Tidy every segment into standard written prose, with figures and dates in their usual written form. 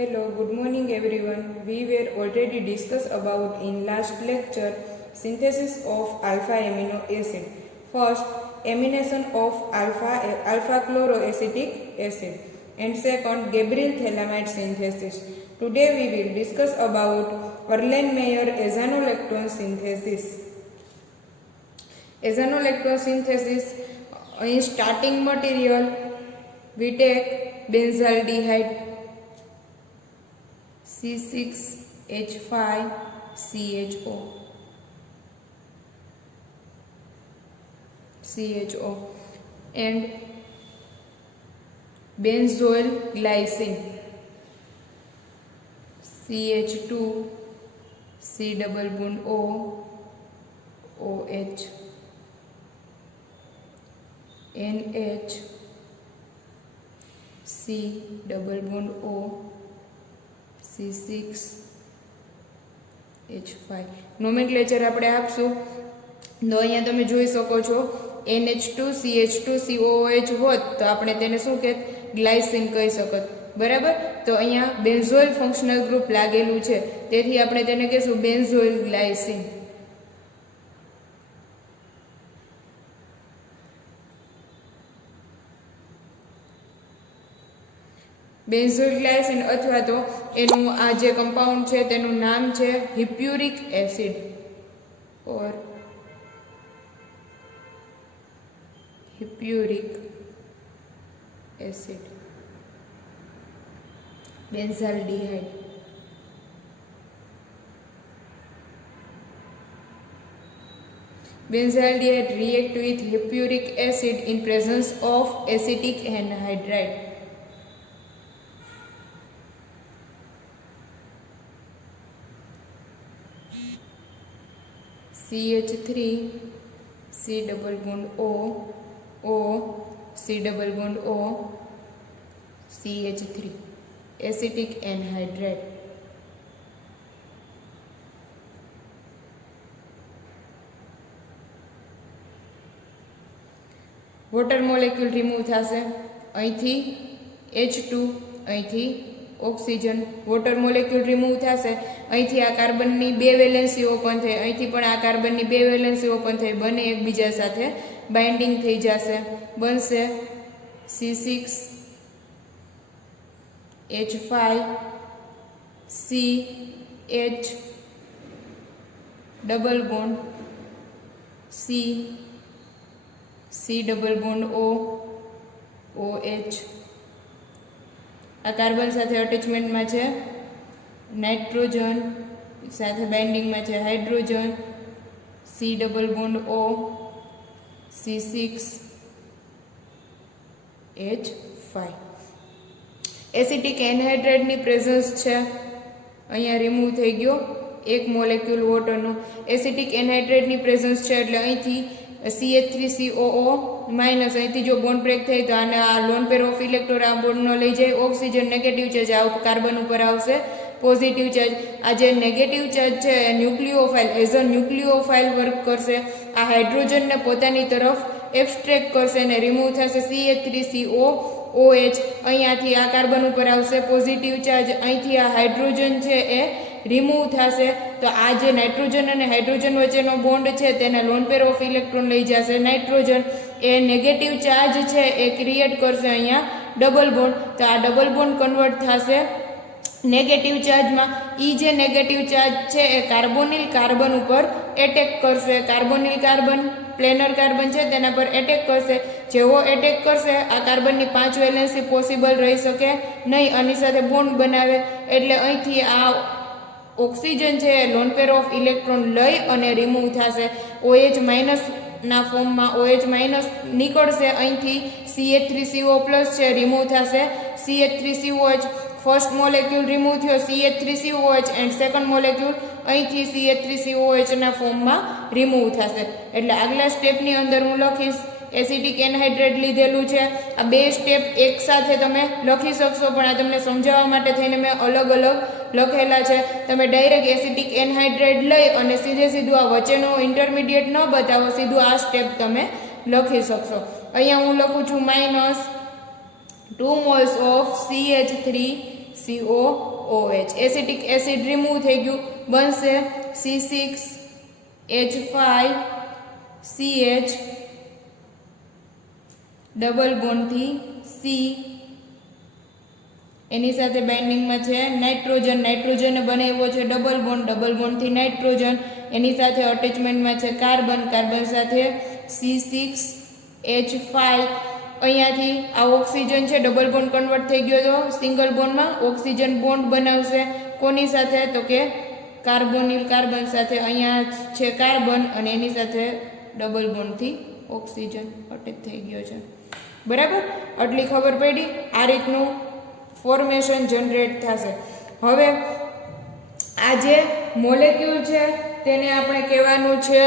Hello, good morning everyone. We were already discussed about in last lecture synthesis of alpha amino acid. First, amination of alpha chloroacetic acid, and second, Gabriel thalamide synthesis. Today we will discuss about Erlenmeyer azanolactone synthesis. Azanolactone synthesis, in starting material we take benzaldehyde C6H5CHO and benzoyl glycine CH2C double bond OH NH C double bond O C6H5 nomenclature આપણે આપશું તો અહીંયા તમે જોઈ શકો છો NH2CH2COOH હોત તો આપણે તેને શું કહેત ગ્લાયસિન કહી શકત બરાબર તો અહીંયા બેન્ઝોઇલ ફંક્શનલ ગ્રુપ લાગેલું છે તેથી આપણે તેને કહેશું બેન્ઝોઇલ ગ્લાયસિન બેન્ઝોઇલ ગ્લાયસિન અથવા તો એનું આ જે કમ્પાઉન્ડ છે તેનું નામ છે hippuric acid or hippuric acid benzaldehyde Benzaldehyde react with hippuric acid in presence of acetic anhydride. CH3 C double bond O C double bond O CH3 acetic anhydride. Water molecule remove થશે અહીંથી H2 અહીંથી oxygen water molecule remove થશે અહીંથી આ કાર્બનની બે valency open થઈ અહીંથી પણ આ કાર્બનની બે વેલેન્સી ઓપન થઈ બંને એકબીજા સાથે બાઇન્ડિંગ થઈ જશે બનશે C6H5 CH double bond C double bond OH આ કાર્બન સાથે અટેચમેન્ટમાં છે નાઇટ્રોજન સાથે બાઇન્ડિંગમાં છે hydrogen C double bond O C6H5 acetic એનહાઇડ્રાઇડની પ્રેઝન્સ છે અહીંયા રિમૂવ થઈ ગયો એક મોલેક્યુલ વોટરનો એસિટિક એનહાઇડ્રાઇડની પ્રેઝન્સ છે એટલે અહીંથી CH3COO માઇનસ અહીંથી જો બોન્ડ બ્રેક થાય તો આને આ લોન પેર ઓફ ઇલેક્ટ્રોન આ બોન્ડનો લઈ જાય ઓક્સિજન નેગેટિવ ચાર્જ આ કાર્બન ઉપર આવશે પોઝિટિવ ચાર્જ આ જે નેગેટિવ ચાર્જ છે એ ન્યુક્લિયોફાઇલ એઝ અ ન્યુક્લિયોફાઇલ વર્ક કરશે આ હાઇડ્રોજનને પોતાની તરફ એબ્સ્ટ્રેક્ટ કરશે અને રિમૂવ થશે CH3COOH અહીંયાથી આ કાર્બન ઉપર આવશે પોઝિટિવ ચાર્જ અહીંથી આ હાઇડ્રોજન છે એ રિમૂવ થશે તો આ જે નાઇટ્રોજન અને હાઇડ્રોજન વચ્ચેનો બોન્ડ છે તેને લોન પેર ઓફ ઇલેક્ટ્રોન લઈ જશે નાઇટ્રોજન એ નેગેટિવ ચાર્જ છે એ ક્રિએટ કરશે અહીંયા ડબલ બોન્ડ તો આ ડબલ બોન્ડ કન્વર્ટ થશે નેગેટિવ ચાર્જમાં ઈ જે નેગેટિવ ચાર્જ છે એ કાર્બોનિલ કાર્બન ઉપર એટેક કરશે કાર્બોનિલ કાર્બન પ્લેનર કાર્બન છે તેના પર એટેક કરશે જેવો એટેક કરશે આ કાર્બનની 5 વેલેન્સી પોસિબલ રહી શકે નહીં આની સાથે બોન્ડ બનાવે એટલે અહીંથી આ ઓક્સિજન છે લોન પેર ઓફ ઇલેક્ટ્રોન લઈ અને રિમૂવ થશે OH માઇનસ ના ફોર્મમાં OH માઇનસ નીકળશે અહીંથી CH3CO પ્લસ છે રિમૂવ થશે CH3COH ફર્સ્ટ મોલેક્યુલ રિમૂવ થયો CH3COH એન્ડ સેકન્ડ મોલેક્યુલ અહીંથી CH3COH ના ફોર્મમાં રિમૂવ થશે એટલે આગલા સ્ટેપની અંદર હું લખીશ એસિટિક એનહાઇડ્રેટ લીધેલું છે આ બે સ્ટેપ એક સાથે તમે લખી શકશો પણ આ તમને સમજાવવા માટે થઈને મેં અલગ અલગ લખેલા છે તમે ડાયરેક્ટ એસિટિક એનહાઇડ્રેટ લઈ અને સીધું આ વચ્ચેનો ઇન્ટરમીડિયેટ ન બતાવો સીધું આ સ્ટેપ તમે લખી શકશો અહીંયા હું લખું છું -2 moles of CH3CO COOH. Acetic acid remove થઈ ગયું, બનશે C6H5CH ડબલ બોન્ડથી C, એની સાથે બાઇન્ડિંગમાં છે નાઇટ્રોજન, નાઇટ્રોજને બનાવ્યો છે ડબલ બોન્ડથી નાઇટ્રોજન, એની સાથે અટેચમેન્ટમાં છે કાર્બન, કાર્બન સાથે C6H5. અહીંયાથી આ ઓક્સિજન છે ડબલ બોન્ડ કન્વર્ટ થઈ ગયો તો સિંગલ બોન્ડમાં ઓક્સિજન બોન્ડ બનાવશે કોની સાથે, તો કે કાર્બોનિલ કાર્બન સાથે. અહીંયા છે કાર્બન અને એની સાથે ડબલ બોન્ડથી ઓક્સિજન અટેચ થઈ ગયો છે. બરાબર, આટલી ખબર પડી. આ રીતનું ફોર્મેશન જનરેટ થશે. હવે આ જે મોલેક્યુલ છે તેને આપણે કહેવાનું છે,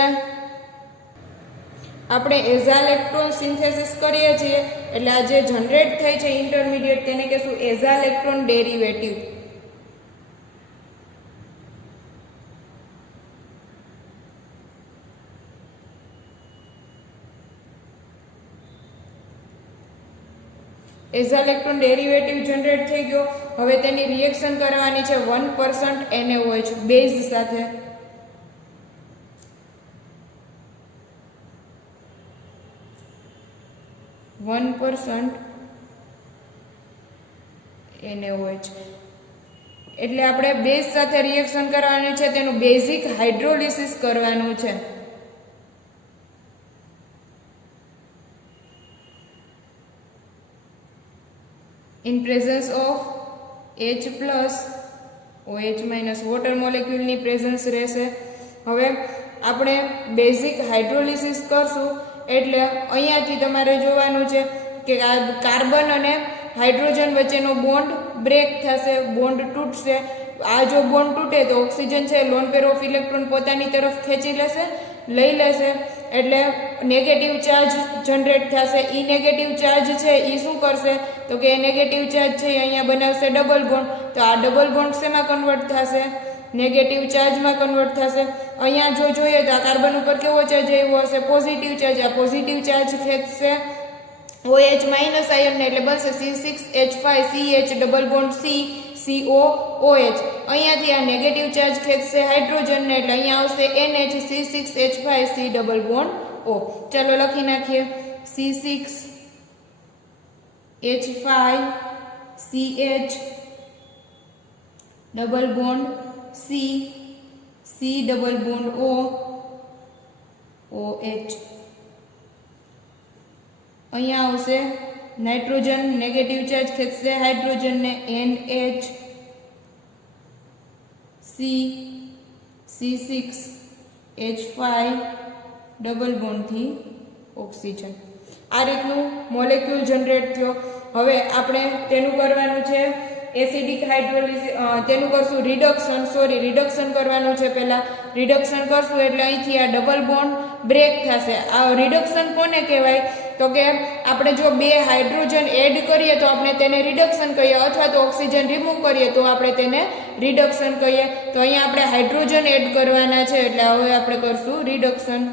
આપણે એઝાઇલેક્ટ્રોન સિન્થેસિસ કરીએ છીએ એટલે આ જે જનરેટ થાય છે ઇન્ટરમીડિયેટ તેને કહેશું એઝાઇલેક્ટ્રોન ડેરિવેટિવ. એઝાઇલેક્ટ્રોન ડેરિવેટિવ જનરેટ થઈ ગયો. હવે તેની રિએક્શન કરવાની છે 1% NaOH બેઝ સાથે. NaOH એટલે આપણે બેઝ સાથે રિએક્શન કરવાની છે, તેનું બેઝિક હાઇડ્રોલિસિસ કરવાનું છે. in presence of H plus OH minus water મોલેક્યુલની પ્રેઝન્સ રહેશે. હવે આપણે બેઝિક હાઇડ્રોલિસિસ કરશું એટલે અહીંયાથી તમારે જોવાનું છે કે આ કાર્બન અને હાઇડ્રોજન વચ્ચેનો બોન્ડ બ્રેક થશે, બોન્ડ તૂટશે. આ જો બોન્ડ તૂટે તો ઓક્સિજન છે લોન પેર ઓફ ઇલેક્ટ્રોન પોતાની તરફ ખેંચી લેશે, લઈ લેશે, એટલે નેગેટિવ ચાર્જ જનરેટ થશે. ઈ નેગેટિવ ચાર્જ છે એ શું કરશે તો કે નેગેટિવ ચાર્જ છે અહીંયા બનાવશે ડબલ બોન્ડ. તો આ ડબલ બોન્ડ શેમાં કન્વર્ટ થશે, નેગેટિવ ચાર્જમાં કન્વર્ટ થશે. અહીંયા જો જોઈએ તો આ કાર્બન ઉપર કેવો ચાર્જ આવ્યો હશે, પોઝિટિવ ચાર્જ. આ પોઝિટિવ ચાર્જ ખેંચશે OH માઇનસ આયનને એટલે બનશે C6H5CH ડબલ બોન્ડ COOH. અહીંયાથી આ નેગેટિવ ચાર્જ ખેંચશે હાઇડ્રોજનને એટલે અહીંયા આવશે NH C6H5C double bond O. ચાલો લખી નાખીએ C6H5CH double bond C double bond OH. અહીંયા આવશે નાઇટ્રોજન, નેગેટિવ ચાર્જ ખેંચશે હાઇડ્રોજનને NH C6H5 ડબલ બોન્ડથી ઓક્સિજન. આ રીતનું મોલેક્યુલ જનરેટ થયો. હવે આપણે તેનું કરવાનું છે એસિડિક હાઇડ્રોલિસિસ, તેનું કરશું રિડક્શન કરવાનું છે. પહેલા રિડક્શન કરશું એટલે અહીંથી આ ડબલ બોન્ડ બ્રેક થશે. આ રિડક્શન કોને કહેવાય તો કે આપણે જો બે હાઇડ્રોજન એડ કરીએ તો આપણે તેને રિડક્શન કહીએ, અથવા તો ઓક્સિજન રિમૂવ કરીએ તો આપણે તેને રિડક્શન કહીએ. તો અહીંયા આપણે હાઇડ્રોજન એડ કરવાના છે એટલે હવે આપણે કરશું રિડક્શન.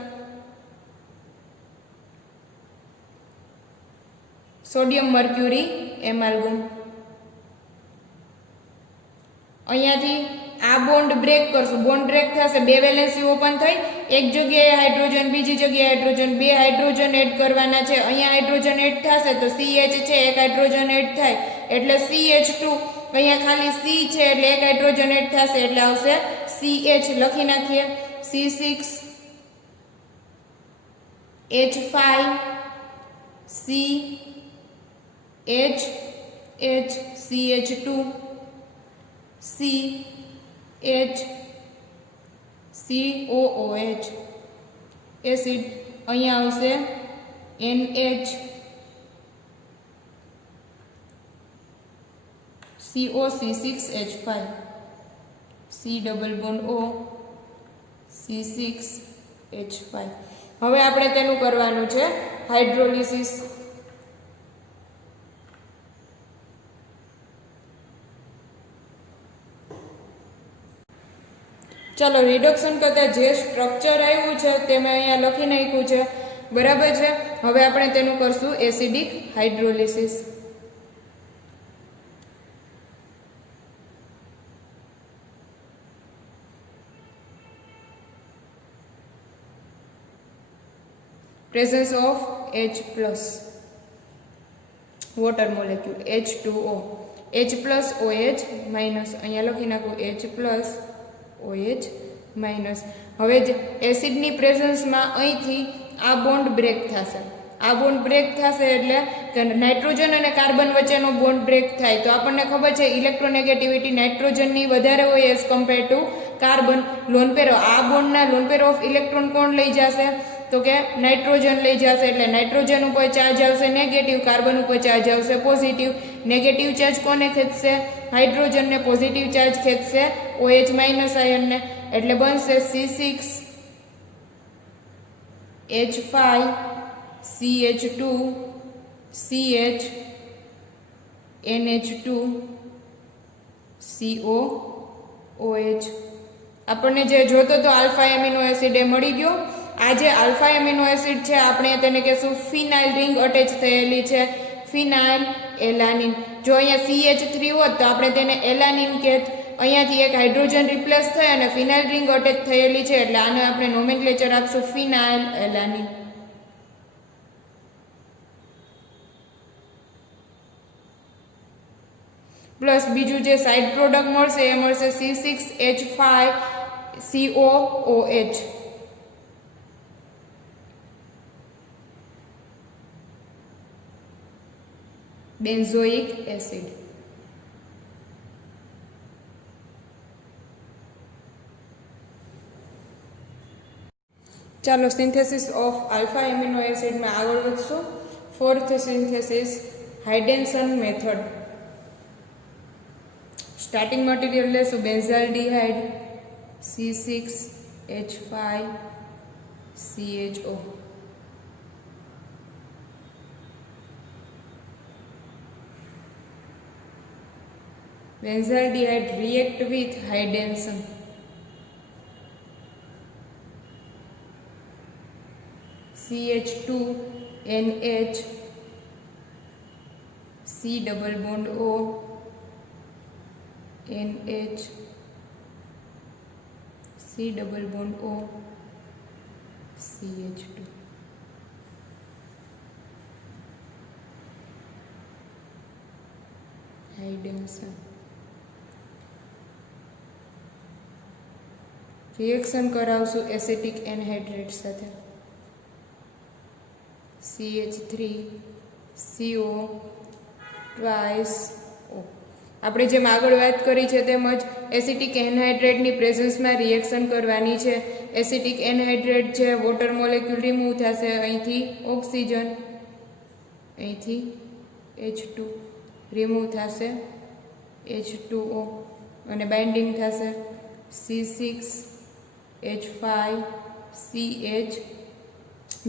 Sodium mercury એમાલ્ગમ. અહીંયાથી આ બોન્ડ બ્રેક કરશું, બોન્ડ બ્રેક થશે, બે વેલેન્સી ઓપન થઈ, એક જગ્યાએ હાઇડ્રોજન, બીજી જગ્યાએ હાઇડ્રોજન, બે હાઇડ્રોજન એડ કરવાના છે. અહીંયા હાઇડ્રોજન એડ થશે તો CH છે, એક હાઇડ્રોજન એડ થાય એટલે CH2. અહીંયા ખાલી C છે એટલે એક હાઇડ્રોજન એડ થશે એટલે આવશે CH. લખી નાખીએ C6H5CH CHCOOH એસિડ. અહીંયા આવશે NH COC6H5 C double bond O C6H5. હવે આપણે તેનું કરવાનું છે હાઇડ્રોલિસિસ. ચાલો રિડક્શન કરતા જે સ્ટ્રક્ચર આવ્યું છે તે મેં અહીંયા લખી નાખ્યું છે, બરાબર છે. હવે આપણે તેનું કરશું acidic hydrolysis. Presence of H+ water molecule H2O, H+OH minus, અહીંયા લખી નાખું H+OH માઇનસ. હવે જ એસિડની પ્રેઝન્સમાં અહીંથી આ બોન્ડ બ્રેક થશે. આ બોન્ડ બ્રેક થશે એટલે કે નાઇટ્રોજન અને કાર્બન વચ્ચેનો બોન્ડ બ્રેક થાય તો આપણને ખબર છે ઇલેક્ટ્રોનેગેટિવિટી નાઇટ્રોજનની વધારે હોય as compare to carbon. Lone pair આ બોન્ડના લોન પેર ઓફ ઇલેક્ટ્રોન કોણ લઈ જશે તો કે નાઇટ્રોજન લઈ જશે. એટલે નાઇટ્રોજન ઉપર ચાર્જ આવશે નેગેટિવ, કાર્બન ઉપર ચાર્જ આવશે પોઝિટિવ. નેગેટિવ ચાર્જ કોને ખેંચશે? હાઇડ્રોજનને. પોઝિટિવ ચાર્જ ખેંચશે OH માઇનસ આયનને. એટલે બનશે C6H5 CH2 CH NH2 COOH. આપણને જે જોતો તો આલ્ફા એમિનો એસિડ એ મળી ગયો. આ જે આલ્ફા એમિનો એસિડ છે આપણે તેને કહેશું ફિનાઇલ રિંગ અટેચ થયેલી છે, ફિનાઇલ એલાનિન. જો અહીંયા CH3 હોત તો આપણે તેને એલાનિન કહેત. અહીંયાથી એક હાઇડ્રોજન રિપ્લેસ થઈ અને ફિનાઇલ રિંગ અટેચ થયેલી છે એટલે આને આપણે નોમેનક્લેચર આપશું ફિનાઇલ એલાનિન. પ્લસ બીજું જે સાઇડ પ્રોડક્ટ મળશે એ મળશે C6H5 COOH. Benzoic acid. ચાલો સિન્થેસિસ ઓફ આલ્ફા એમિનો એસિડમાં આગળ વધશું. Fourth synthesis hydantoin method. Starting material લેશું benzaldehyde C6H5CHO. Benzaldehyde react with hydantoin. CH2NH C double bond O NH C double bond O CH2. Hydantoin. Reaction કરાવશું acetic anhydride સાથે CH3CO twice O. આપણે જેમ આગળ વાત કરી છે તેમજ એસિટિક એનહાઇડ્રેટની પ્રેઝન્સમાં રિએક્શન કરવાની છે. એસિટિક એનહાઇડ્રેટ છે વોટર મોલેક્યુલ રિમૂવ થશે, અહીંથી ઓક્સિજન, અહીંથી H2 રિમૂવ થશે H2O અને બાઇન્ડિંગ થશે C6H5CH.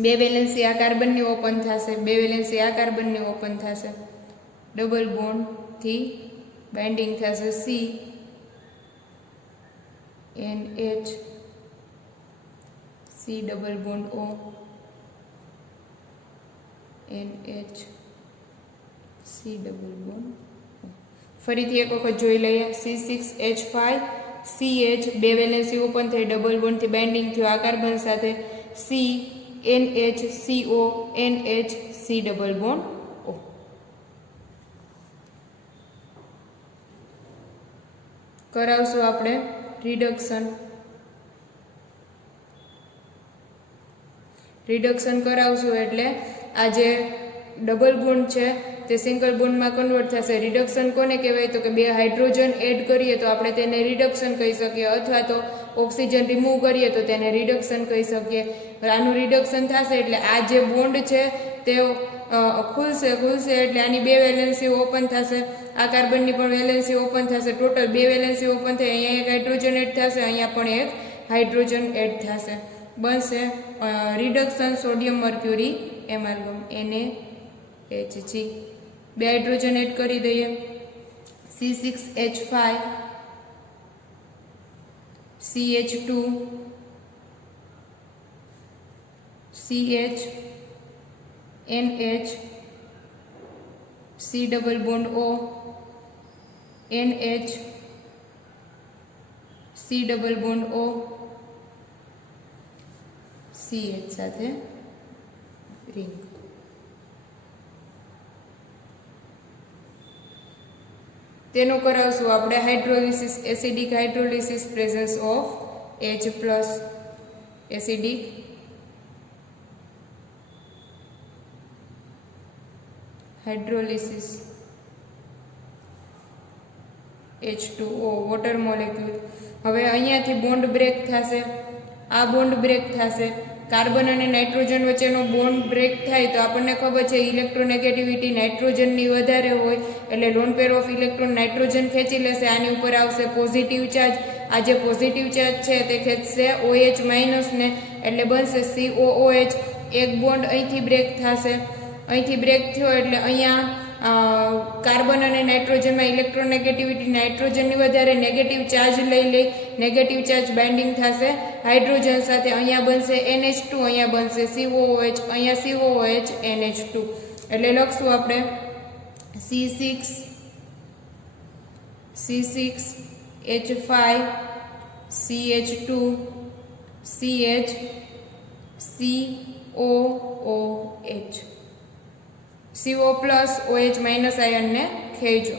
બે વેલેન્સી આ કાર્બનની ઓપન થશે, બે વેલેન્સી આ કાર્બનની ઓપન થશે, ડબલ બોન્ડથી બાઇન્ડિંગ થશે CNH C double bond O NH C double bond O. ફરીથી એક વખત જોઈ લઈએ. C6H5CH બે વેલેન્સી ઓપન થઈ, ડબલ બોન્ડથી બાઇન્ડિંગ થયું આ કાર્બન સાથે, CNHCO NH C double bond O. કરાવશું આપણે રિડક્શન. રિડક્શન કરાવશું એટલે આ જે ડબલ બોન્ડ છે તે સિંગલ બોન્ડમાં કન્વર્ટ થશે. રિડક્શન કોને કહેવાય તો કે બે હાઇડ્રોજન એડ કરીએ તો આપણે તેને રિડક્શન કહી શકીએ, અથવા તો ઓક્સિજન રિમૂવ કરીએ તો તેને રિડક્શન કહી શકીએ. આનું રિડક્શન થશે એટલે આ જે બોન્ડ છે તે ખુલશે એટલે આની બે વેલેન્સી ઓપન થશે, આ કાર્બનની પણ વેલેન્સી ઓપન થશે, ટોટલ બે વેલેન્સી ઓપન થઈ, અહીંયા એક હાઇડ્રોજન એડ થશે, અહીંયા પણ એક હાઇડ્રોજન એડ થશે. બનશે રિડક્શન સોડિયમ મર્ક્યુરી એમાલ્ગમ NaHG. બે હાઇડ્રોજન એડ કરી દઈએ. C6H5 CH2 CH NH C double bond O NH C double bond O CH સાથે રિંગ. તેનું કરાવશું આપણે hydrolysis, acidic hydrolysis, presence of H plus acidic hydrolysis H2O water molecule. હવે અહીંયાથી bond break થશે, આ bond break થશે, carbon અને nitrogen વચ્ચેનો બોન્ડ બ્રેક થાય તો આપણને ખબર છે ઇલેક્ટ્રોનેગેટિવિટી નાઇટ્રોજનની વધારે હોય એટલે lone pair of electron nitrogen ખેંચી લેશે, આની ઉપર આવશે પોઝિટિવ ચાર્જ. આ જે પોઝિટિવ ચાર્જ છે તે ખેંચશે OH માઇનસને એટલે બનશે COOH. એક બોન્ડ અહીંથી બ્રેક થશે, અહીંથી બ્રેક થયો એટલે અહીંયા કાર્બન અને નાઇટ્રોજનમાં ઇલેક્ટ્રોનેગેટિવિટી નાઇટ્રોજનની વધારે, નેગેટિવ ચાર્જ લઈ લે, નેગેટિવ ચાર્જ બાઇન્ડિંગ થશે હાઇડ્રોજન સાથે, અહીંયા બનશે NH2, અહીંયા બનશે COOH, અહીંયા COOH NH2 એટલે લખશું આપણે C6H5 CH2 CH COOH. CO plus OH minus આયનને ખેંચો,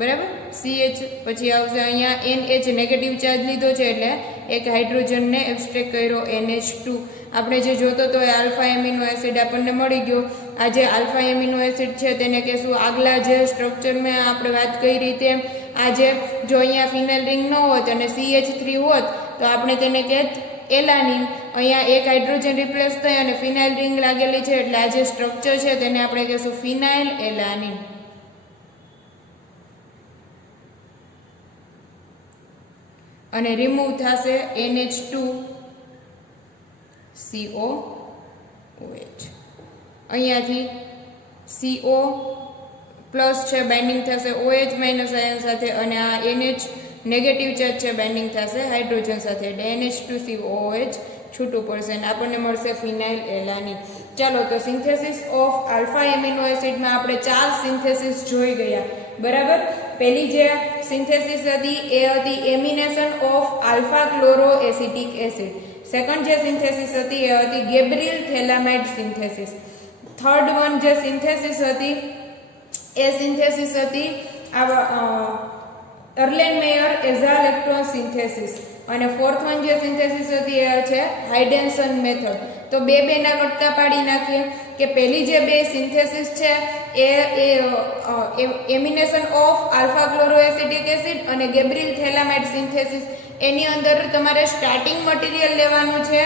બરાબર. CH પછી આવશે અહીંયા NH નેગેટિવ ચાર્જ લીધો છે એટલે એક હાઇડ્રોજનને એબ્સ્ટ્રેક્ટ કર્યો NH2. આપણે જે જોતો તો એ આલ્ફા એમિનો એસિડ આપણને મળી ગયો. આ જે આલ્ફા એમિનો એસિડ છે તેને કહેશું આગલા જે સ્ટ્રક્ચરમાં આપણે વાત કરી તેમ આ જે જો અહીંયા ફિનાઇલ રિંગ ન હોત અને CH3 હોત તો આપણે તેને કહેત એલાનિન. અહીંયા એક હાઇડ્રોજન રિપ્લેસ થાય અને ફિનાઇલ રિંગ લાગેલી છે એટલે આ જે સ્ટ્રક્ચર છે તેને આપણે કહેશું ફિનાઇલ એલાનિન. અને રિમૂવ થશે NH2COOH. અહીંયાથી CO પ્લસ છે બાઇન્ડિંગ થશે OH માઇનસ આયન સાથે અને આ NH નેગેટિવ ચાર્જ છે બાઇન્ડિંગ થશે હાઇડ્રોજન સાથે એટલે NH2COOH છૂટું પડશે અને આપણને મળશે ફિનાઇલ એલાનિન. ચાલો તો સિન્થેસિસ ઓફ આલ્ફા એમિનો એસિડમાં આપણે 4 સિન્થેસિસ જોઈ ગયા, બરાબર. પહેલી જે સિન્થેસિસ હતી એ હતી એમિનેશન of alpha chloro acetic acid. Second જે સિન્થેસિસ હતી એ હતી ગેબ્રિયલ થેલામાઇડ સિન્થેસિસ. થર્ડ વન જે સિન્થેસિસ હતી એ સિન્થેસિસ હતી એર્લેનમેયર એઝાઇલેક્ટ્રોન સિન્થેસિસ. અને ફોર્થ વન જે સિન્થેસિસ હતી એ છે હાઇડેન્સન મેથડ. તો બે ના કટકા પાડી નાખીએ કે પહેલી જે બે સિન્થેસિસ છે એ એમિનેશન ઓફ આલ્ફા ક્લોરોએસિટિક એસિડ અને ગેબ્રિયલ થેલામાઇડ સિન્થેસિસ. એની અંદર તમારે સ્ટાર્ટિંગ મટીરિયલ લેવાનું છે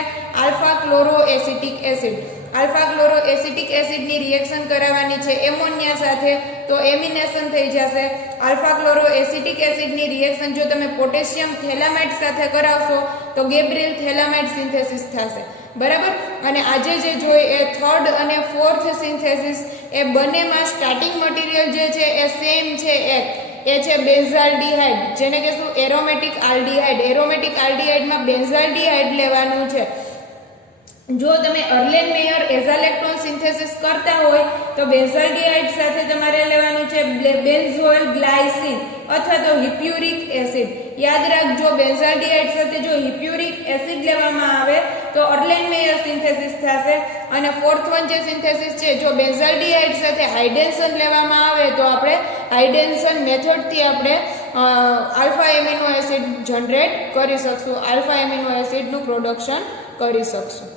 આલ્ફા ક્લોરોએસિટિક એસિડ. આલ્ફા ક્લોરોએસિટિક એસિડની રિએક્શન કરાવવાની છે એમોનિયા સાથે તો એમિનેશન થઈ જશે. આલ્ફા ક્લોરોએસિટિક એસિડની રિએક્શન જો તમે પોટેશિયમ થેલામાઇડ સાથે કરાવશો તો ગેબ્રિયલ થેલામાઇડ સિન્થેસિસ થશે, બરાબર. અને આજે જે જોઈ એ થર્ડ અને ફોર્થ સિન્થેસિસ એ બંનેમાં સ્ટાર્ટિંગ મટીરિયલ જે છે એ સેમ છે, એ છે બેન્ઝાલ્ડિહાઇડ, જેને કહેશું એરોમેટિક આલ્ડિહાઇડ. એરોમેટિક આલ્ડિહાઇડમાં બેન્ઝાલ્ડિહાઇડ લેવાનું છે. જો તમે એર્લેનમેયર એઝાઇલેક્ટ્રોન સિન્થેસિસ કરતા હોય તો બેન્ઝાલ્ડિહાઇડ સાથે તમારે લેવાનું છે બેન્ઝોઇલ ગ્લાયસિન અથવા તો હિપ્યુરિક એસિડ. યાદ રાખજો બેન્ઝાલ્ડિહાઇડ સાથે જો હિપ્યુરિક એસિડ લેવામાં આવે તો એર્લેનમેયર સિન્થેસિસ થશે. અને ફોર્થ વન જે સિન્થેસિસ છે જો બેન્ઝાલ્ડિહાઇડ સાથે હાઇડેન્સન લેવામાં આવે તો આપણે હાઇડેન્સન મેથડથી આપણે આલ્ફા એમિનો એસિડ જનરેટ કરી શકશું, આલ્ફા એમિનો એસિડનું પ્રોડક્શન કરી શકશું.